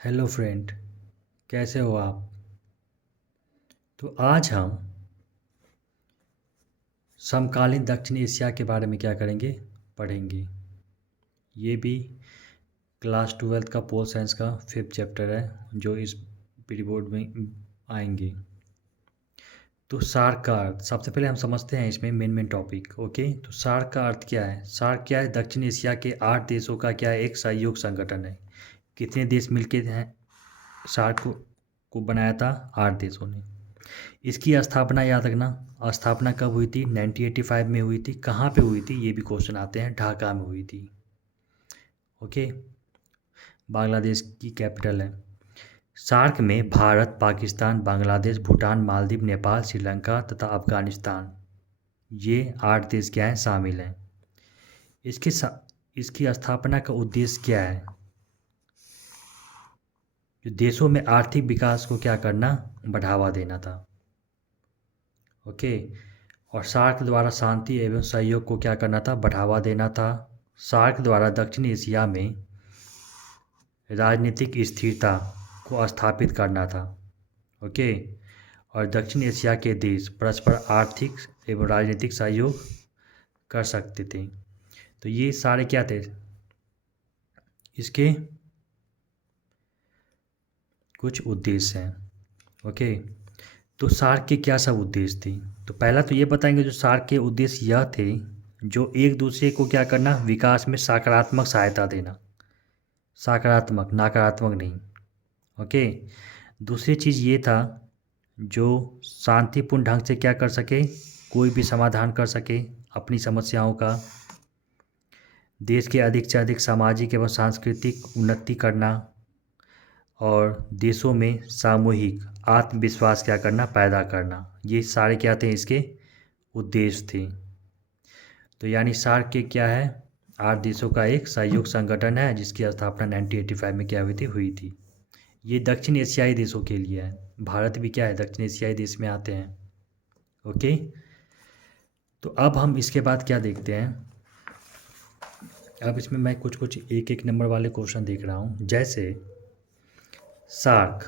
Hello friend, कैसे हो आप। तो आज हम समकालीन दक्षिण एशिया के बारे में क्या करेंगे, पढ़ेंगे। ये भी क्लास 12th का पोल साइंस का 5th चैप्टर है जो इस प्री बोर्ड में आएंगे। तो सार्क का अर्थ सबसे पहले हम समझते हैं, इसमें मेन टॉपिक। ओके, तो सार्क का अर्थ क्या है। सार्क क्या है, दक्षिण एशिया के 8 देशों का क्या है, एक सहयोग संगठन है। कितने देश मिलके हैं सार्क को बनाया था, 8 देशों ने। इसकी स्थापना याद रखना, स्थापना कब हुई थी, 1985 में हुई थी। कहाँ पे हुई थी, ये भी क्वेश्चन आते हैं। ढाका में हुई थी। ओके, बांग्लादेश की कैपिटल है। सार्क में भारत, पाकिस्तान, बांग्लादेश, भूटान, मालदीव, नेपाल, श्रीलंका तथा अफगानिस्तान, ये 8 देश क्या हैं, शामिल हैं। इसकी इसकी स्थापना का उद्देश्य क्या है, जो देशों में आर्थिक विकास को क्या करना, बढ़ावा देना था। ओके, और सार्क द्वारा शांति एवं सहयोग को क्या करना था, बढ़ावा देना था। सार्क द्वारा दक्षिण एशिया में राजनीतिक स्थिरता को स्थापित करना था। ओके, और दक्षिण एशिया के देश परस्पर आर्थिक एवं राजनीतिक सहयोग कर सकते थे। तो ये सारे क्या थे, इसके कुछ उद्देश्य हैं। ओके, तो सार्क के क्या सब उद्देश्य थे। तो पहला तो ये बताएंगे, जो सार्क के उद्देश्य यह थे, जो एक दूसरे को क्या करना, विकास में सकारात्मक सहायता देना। सकारात्मक, नकारात्मक नहीं। ओके, दूसरी चीज़ ये था, जो शांतिपूर्ण ढंग से क्या कर सके, कोई भी समाधान कर सके अपनी समस्याओं का। देश के अधिक से अधिक सामाजिक एवं सांस्कृतिक उन्नति करना, और देशों में सामूहिक आत्मविश्वास क्या करना, पैदा करना। ये सारे क्या थे, इसके उद्देश्य थे। तो यानी सार्क के क्या है, 8 देशों का एक सहयोग संगठन है, जिसकी स्थापना 1985 में क्या हुई थी। ये दक्षिण एशियाई देशों के लिए है। भारत भी क्या है, दक्षिण एशियाई देश में आते हैं। ओके, तो अब हम इसके बाद क्या देखते हैं। अब इसमें मैं कुछ कुछ एक एक नंबर वाले क्वेश्चन देख रहा हूँ। जैसे सार्क,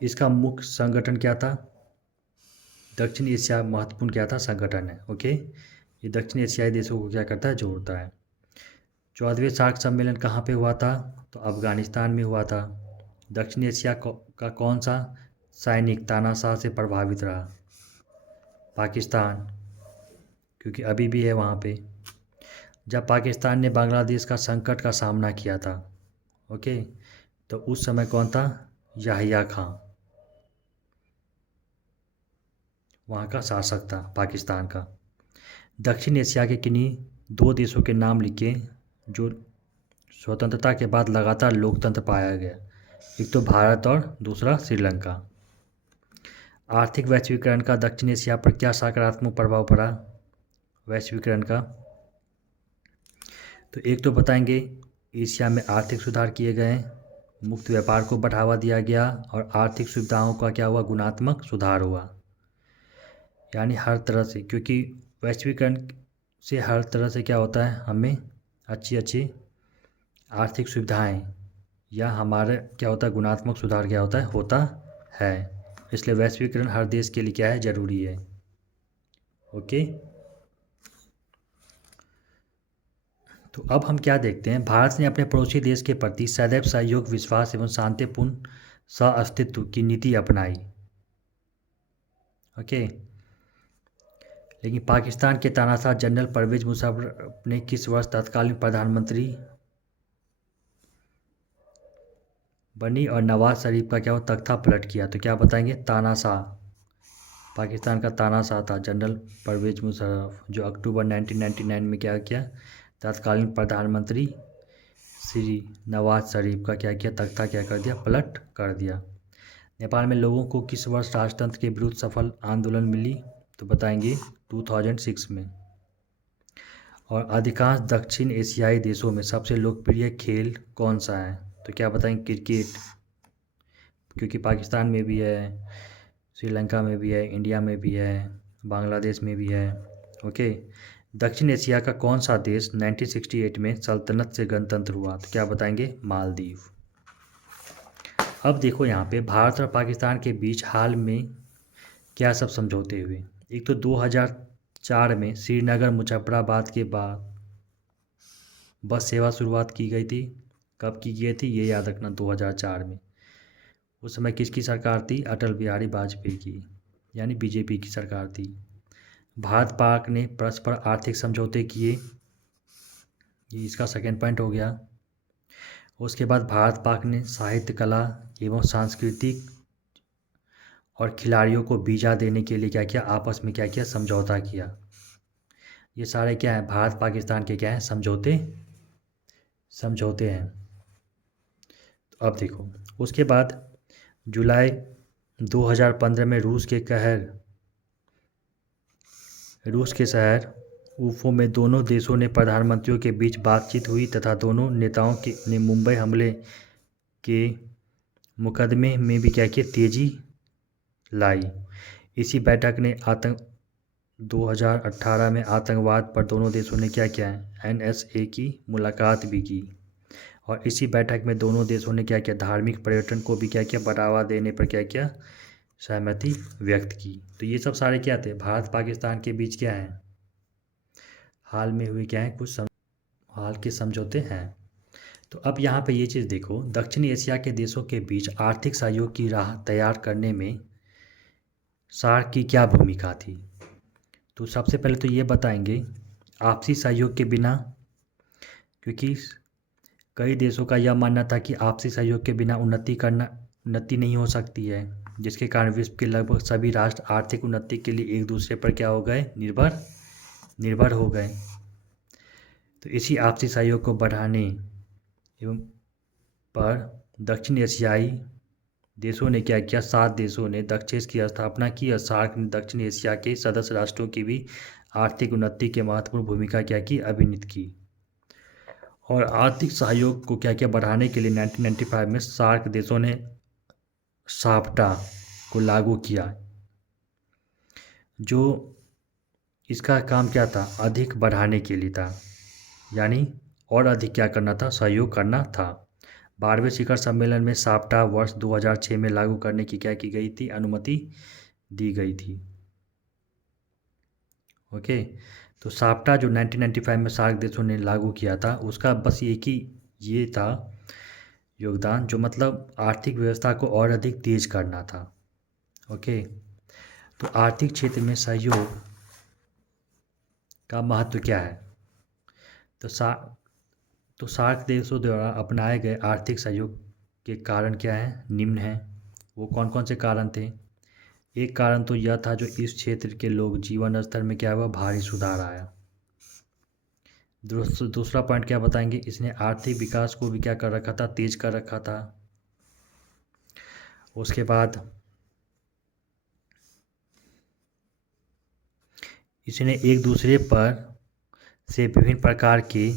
इसका मुख्य संगठन क्या था, दक्षिण एशिया महत्वपूर्ण क्या था, संगठन है। ओके, ये दक्षिण एशियाई देशों को क्या करता है, जोड़ता है। 14वें सार्क सम्मेलन कहाँ पे हुआ था, तो अफगानिस्तान में हुआ था। दक्षिण एशिया का कौन सा सैनिक तानाशाह से प्रभावित रहा, पाकिस्तान, क्योंकि अभी भी है वहाँ पे। जब पाकिस्तान ने बांग्लादेश का संकट का सामना किया था, ओके, तो उस समय कौन था, याहिया खां, वहाँ का शासक था पाकिस्तान का। दक्षिण एशिया के किन्हीं 2 देशों के नाम लिखे, जो स्वतंत्रता के बाद लगातार लोकतंत्र पाया गया। एक तो भारत और दूसरा श्रीलंका। आर्थिक वैश्वीकरण का दक्षिण एशिया पर क्या सकारात्मक प्रभाव पड़ा, वैश्वीकरण का। तो एक तो बताएंगे, एशिया में आर्थिक सुधार किए गए, मुक्त व्यापार को बढ़ावा दिया गया, और आर्थिक सुविधाओं का क्या हुआ, गुणात्मक सुधार हुआ। यानी हर तरह से, क्योंकि वैश्वीकरण से हर तरह से क्या होता है, हमें अच्छी अच्छी आर्थिक सुविधाएं, या हमारे क्या होता है, गुणात्मक सुधार क्या होता है। इसलिए वैश्वीकरण हर देश के लिए क्या है, ज़रूरी है। ओके, तो अब हम क्या देखते हैं। भारत ने अपने पड़ोसी देश के प्रति सदैव सहयोग, विश्वास एवं शांतिपूर्ण सहअस्तित्व की नीति अपनाई। ओके, लेकिन पाकिस्तान के तानाशाह जनरल परवेज मुशर्रफ ने किस वर्ष तत्कालीन प्रधानमंत्री बनी और नवाज शरीफ का क्या हुआ, तख्ता पलट किया। तो क्या बताएंगे, तानाशाह, पाकिस्तान का तानाशाह था जनरल परवेज मुशर्रफ, जो अक्टूबर 1999 में क्या किया, तत्कालीन प्रधानमंत्री श्री नवाज शरीफ का क्या किया, तख्ता क्या कर दिया, पलट कर दिया। नेपाल में लोगों को किस वर्ष राजतंत्र के विरुद्ध सफल आंदोलन मिली, तो बताएंगे 2006 में। और अधिकांश दक्षिण एशियाई देशों में सबसे लोकप्रिय खेल कौन सा है, तो क्या बताएंगे, क्रिकेट, क्योंकि पाकिस्तान में भी है, श्रीलंका में भी है, इंडिया में भी है, बांग्लादेश में भी है। ओके, दक्षिण एशिया का कौन सा देश 1968 में सल्तनत से गणतंत्र हुआ? तो क्या बताएंगे? मालदीव। अब देखो यहाँ पे भारत और पाकिस्तान के बीच हाल में क्या सब समझौते हुए। एक तो 2004 में श्रीनगर मुजफ्फराबाद के बाद बस सेवा शुरुआत की गई थी। कब की गई थी ये याद रखना, 2004 में। उस समय किसकी सरकार थी? अटल बिहारी वाजपेयी की, यानी बीजेपी की सरकार थी। भारत पाक ने परस्पर आर्थिक समझौते किए, ये इसका सेकेंड पॉइंट हो गया। उसके बाद भारत पाक ने साहित्य, कला एवं सांस्कृतिक और खिलाड़ियों को वीज़ा देने के लिए क्या किया? आपस में क्या किया? समझौता किया। ये सारे क्या हैं? भारत पाकिस्तान के क्या हैं? समझौते हैं। तो अब देखो, उसके बाद जुलाई 2015 में रूस के शहर उफो में दोनों देशों ने प्रधानमंत्रियों के बीच बातचीत हुई तथा दोनों नेताओं ने मुंबई हमले के मुकदमे में भी क्या किया? तेजी लाई। इसी बैठक ने 2018 में आतंकवाद पर दोनों देशों ने क्या किया? NSA की मुलाकात भी की। और इसी बैठक में दोनों देशों ने क्या किया? धार्मिक पर्यटन को भी क्या किया? बढ़ावा देने पर क्या किया? सहमति व्यक्त की। तो ये सब सारे क्या थे? भारत पाकिस्तान के बीच क्या हैं? हाल में हुए क्या हैं? हाल के समझौते हैं। तो अब यहाँ पे ये चीज़ देखो, दक्षिण एशिया के देशों के बीच आर्थिक सहयोग की राह तैयार करने में सार्क की क्या भूमिका थी? तो सबसे पहले तो ये बताएंगे, आपसी सहयोग के बिना, क्योंकि कई देशों का यह मानना था कि आपसी सहयोग के बिना उन्नति नहीं हो सकती है, जिसके कारण विश्व के लगभग सभी राष्ट्र आर्थिक उन्नति के लिए एक दूसरे पर क्या हो गए? निर्भर हो गए। तो इसी आपसी सहयोग को बढ़ाने एवं पर दक्षिण एशियाई देशों ने क्या किया? 7 देशों ने दक्षेस की स्थापना की और सार्क ने दक्षिण एशिया के सदस्य राष्ट्रों की भी आर्थिक उन्नति के महत्वपूर्ण भूमिका क्या की? अभिनीत की। और आर्थिक सहयोग को क्या बढ़ाने के लिए 1995 में सार्क देशों ने साप्टा को लागू किया, जो इसका काम क्या था? अधिक बढ़ाने के लिए था, यानी और अधिक क्या करना था? सहयोग करना था। 12वें शिखर सम्मेलन में साप्टा वर्ष 2006 में लागू करने की क्या की गई थी? अनुमति दी गई थी। ओके, तो साप्टा जो 1995 में सार्क देशों ने लागू किया था, उसका बस एक ही ये था योगदान, जो मतलब आर्थिक व्यवस्था को और अधिक तेज करना था। ओके, तो आर्थिक क्षेत्र में सहयोग का महत्व क्या है? तो सार्क देशों द्वारा अपनाए गए आर्थिक सहयोग के कारण क्या है? निम्न हैं। वो कौन कौन से कारण थे? एक कारण तो यह था, जो इस क्षेत्र के लोग जीवन स्तर में क्या हुआ? भारी सुधार आया। दूसरा पॉइंट क्या बताएंगे? इसने आर्थिक विकास को भी क्या कर रखा था? तेज कर रखा था। उसके बाद इसने एक दूसरे पर से विभिन्न प्रकार के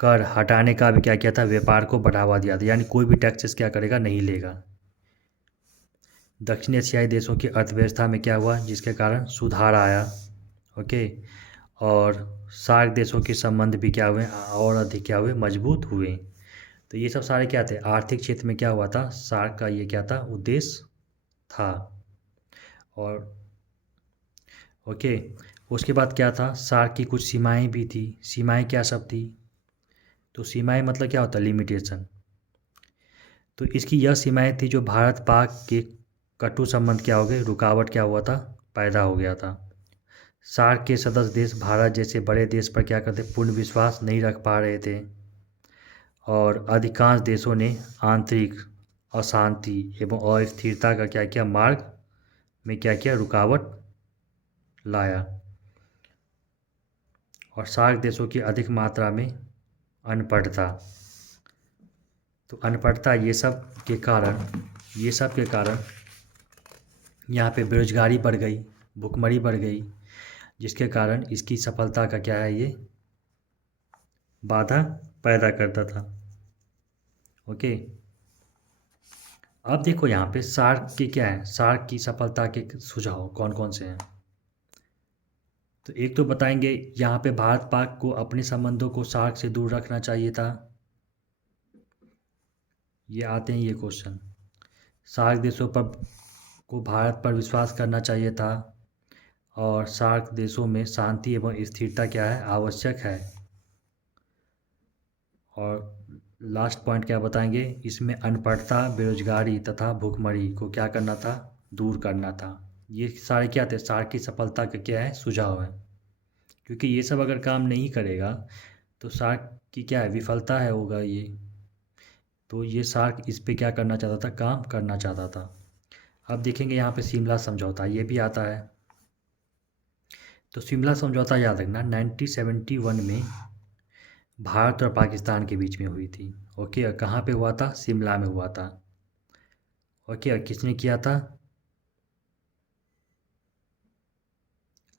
कर हटाने का भी क्या किया था? व्यापार को बढ़ावा दिया था, यानी कोई भी टैक्सेस क्या करेगा? नहीं लेगा। दक्षिण एशियाई देशों की अर्थव्यवस्था में क्या हुआ? जिसके कारण सुधार आया। ओके, और सार्क देशों के संबंध भी क्या हुए? और अधिक क्या हुए? मजबूत हुए। तो ये सब सारे क्या थे? आर्थिक क्षेत्र में क्या हुआ था? सार्क का ये क्या था? उद्देश्य था। और ओके, उसके बाद क्या था? सार्क की कुछ सीमाएं भी थी। सीमाएं क्या सब थी? तो सीमाएं मतलब क्या होता है? लिमिटेशन। तो इसकी यह सीमाएं थी, जो भारत पाक के कटु संबंध क्या हो गए? रुकावट क्या हुआ था? पैदा हो गया था। सार्क के सदस्य देश भारत जैसे बड़े देश पर क्या करते? पूर्ण विश्वास नहीं रख पा रहे थे, और अधिकांश देशों ने आंतरिक अशांति एवं अस्थिरता का क्या किया? मार्ग में क्या किया? रुकावट लाया। और सार्क देशों की अधिक मात्रा में अनपढ़ता। तो अनपढ़ता ये सब के कारण यहाँ पे बेरोजगारी बढ़ गई, भुखमरी बढ़ गई, जिसके कारण इसकी सफलता का क्या है? ये बाधा पैदा करता था। ओके, अब देखो यहाँ पे सार्क के क्या है? सार्क की सफलता के सुझाव कौन कौन से हैं? तो एक तो बताएंगे यहाँ पे भारत पाक को अपने संबंधों को सार्क से दूर रखना चाहिए था। ये आते हैं ये क्वेश्चन। सार्क देशों पर को भारत पर विश्वास करना चाहिए था, और सार्क देशों में शांति एवं स्थिरता क्या है, आवश्यक है। और लास्ट पॉइंट क्या बताएंगे, इसमें अनपढ़ता, बेरोजगारी तथा भुखमरी को क्या करना था, दूर करना था। ये सारे क्या थे, सार्क की सफलता का क्या है, सुझाव है। क्योंकि ये सब अगर काम नहीं करेगा तो सार्क की क्या है, विफलता है होगा ये। तो ये सार्क इस पे क्या करना चाहता था, काम करना चाहता था। अब देखेंगे यहाँ पे शिमला समझौता, ये भी आता है। तो शिमला समझौता याद रखना 1971 में भारत और पाकिस्तान के बीच में हुई थी। ओके, और कहाँ पे हुआ था, शिमला में हुआ था। ओके, और किसने किया था,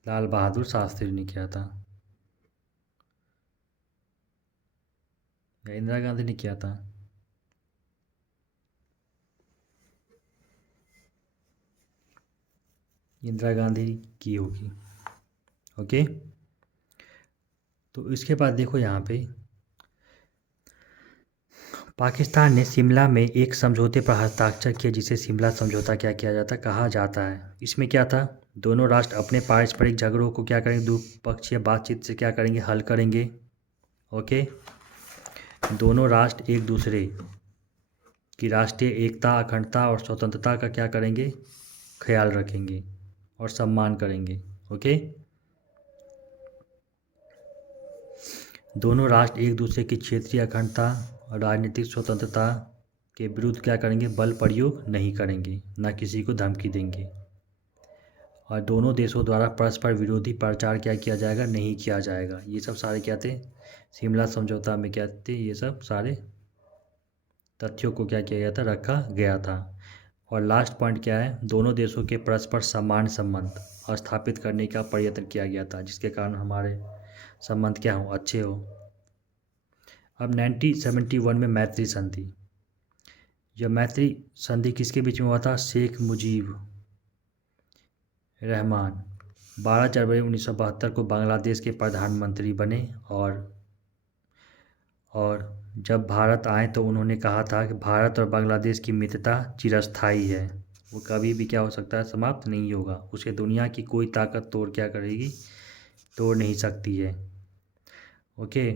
लाल बहादुर शास्त्री ने किया था, या इंदिरा गांधी ने किया था। इंदिरा गांधी की होगी। ओके, तो इसके बाद देखो यहाँ पे पाकिस्तान ने शिमला में एक समझौते पर हस्ताक्षर किए, जिसे शिमला समझौता क्या किया जाता, कहा जाता है। इसमें क्या था, दोनों राष्ट्र अपने पारस्परिक झगड़ों को क्या करेंगे, द्विपक्षीय बातचीत से क्या करेंगे, हल करेंगे। ओके, दोनों राष्ट्र एक दूसरे की राष्ट्रीय एकता, अखंडता और स्वतंत्रता का क्या करेंगे, ख्याल रखेंगे और सम्मान करेंगे। ओके, दोनों राष्ट्र एक दूसरे की क्षेत्रीय अखंडता और राजनीतिक स्वतंत्रता के विरुद्ध क्या करेंगे, बल प्रयोग नहीं करेंगे, न किसी को धमकी देंगे। और दोनों देशों द्वारा परस्पर विरोधी प्रचार क्या किया जाएगा, नहीं किया जाएगा। ये सब सारे क्या थे, शिमला समझौता में क्या थे, ये सब सारे तथ्यों को क्या किया गया था, रखा गया था। और लास्ट पॉइंट क्या है, दोनों देशों के परस्पर समान संबंध स्थापित करने का प्रयत्न किया गया था, जिसके कारण हमारे संबंध क्या हो, अच्छे हो। अब 1971 में मैत्री संधि, यह मैत्री संधि किसके बीच में हुआ था, शेख मुजीब रहमान 12 जनवरी 1972 को बांग्लादेश के प्रधानमंत्री बने। और जब भारत आए तो उन्होंने कहा था कि भारत और बांग्लादेश की मित्रता चिरस्थायी है, वो कभी भी क्या हो सकता है, समाप्त नहीं होगा। उसे दुनिया की कोई ताकत तोड़ क्या करेगी, तोड़ नहीं सकती है। ओके,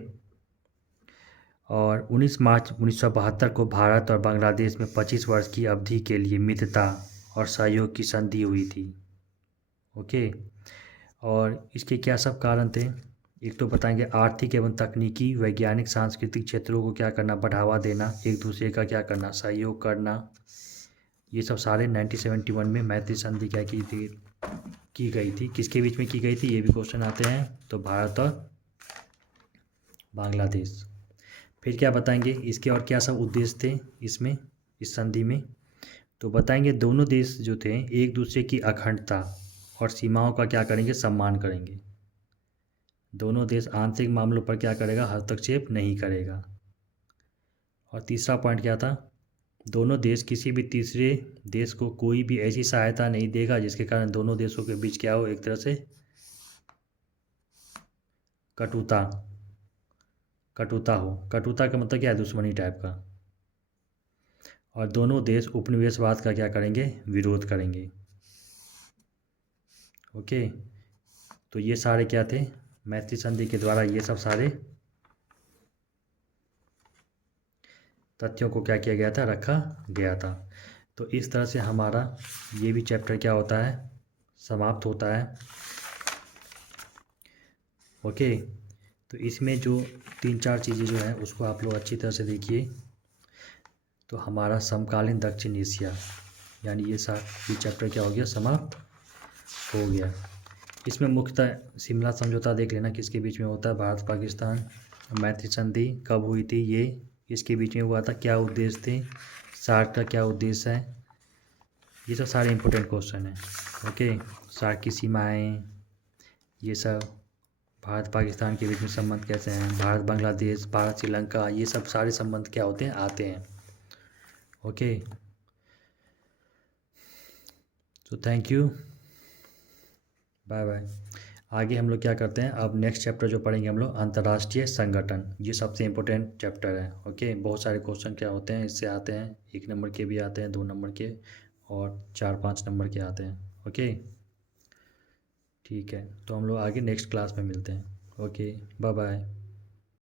और 19 मार्च 1972 को भारत और बांग्लादेश में 25 वर्ष की अवधि के लिए मित्रता और सहयोग की संधि हुई थी। ओके, और इसके क्या सब कारण थे, एक तो बताएंगे आर्थिक एवं तकनीकी, वैज्ञानिक, सांस्कृतिक क्षेत्रों को क्या करना, बढ़ावा देना, एक दूसरे का क्या करना, सहयोग करना। ये सब सारे 1971 में मैत्री संधि क्या की गई थी, किसके बीच में की गई थी, ये भी क्वेश्चन आते हैं। तो भारत और बांग्लादेश। फिर क्या बताएंगे, इसके और क्या सब उद्देश्य थे इसमें, इस संधि में। तो बताएंगे दोनों देश जो थे एक दूसरे की अखंडता और सीमाओं का क्या करेंगे, सम्मान करेंगे। दोनों देश आंतरिक मामलों पर क्या करेगा, हस्तक्षेप नहीं करेगा। और तीसरा पॉइंट क्या था, दोनों देश किसी भी तीसरे देश को कोई भी ऐसी सहायता नहीं देगा जिसके कारण दोनों देशों के बीच क्या हो, एक तरह से कटुता हो। कटुता का मतलब क्या है, दुश्मनी टाइप का। और दोनों देश उपनिवेशवाद का क्या करेंगे, विरोध करेंगे। ओके, तो ये सारे क्या थे, मैत्री संधि के द्वारा ये सब सारे तथ्यों को क्या किया गया था, रखा गया था। तो इस तरह से हमारा ये भी चैप्टर क्या होता है, समाप्त होता है। ओके, तो इसमें जो 3-4 चीज़ें जो हैं उसको आप लोग अच्छी तरह से देखिए। तो हमारा समकालीन दक्षिण एशिया, यानी ये चैप्टर क्या हो गया, समाप्त हो गया। इसमें मुख्यतः शिमला समझौता देख लेना किसके बीच में होता है, भारत पाकिस्तान। मैत्री संधि कब हुई थी, ये इसके बीच में हुआ था, क्या उद्देश्य थे, सार्क का क्या उद्देश्य है, ये सब सारे इंपॉर्टेंट क्वेश्चन हैं। ओके, सार्क की सीमाएँ, ये सब भारत पाकिस्तान के बीच में संबंध कैसे हैं, भारत बांग्लादेश, भारत श्रीलंका, ये सब सारे संबंध क्या होते हैं, आते हैं। ओके, तो थैंक यू, बाय बाय। आगे हम लोग क्या करते हैं, अब नेक्स्ट चैप्टर जो पढ़ेंगे हम लोग अंतर्राष्ट्रीय संगठन। ये सबसे इम्पोर्टेंट चैप्टर है। ओके, बहुत सारे क्वेश्चन क्या होते हैं इससे आते हैं, 1 नंबर के भी आते हैं, 2 नंबर के और 4-5 नंबर के आते हैं। ओके, ठीक है, तो हम लोग आगे नेक्स्ट क्लास में मिलते हैं। Okay, bye bye.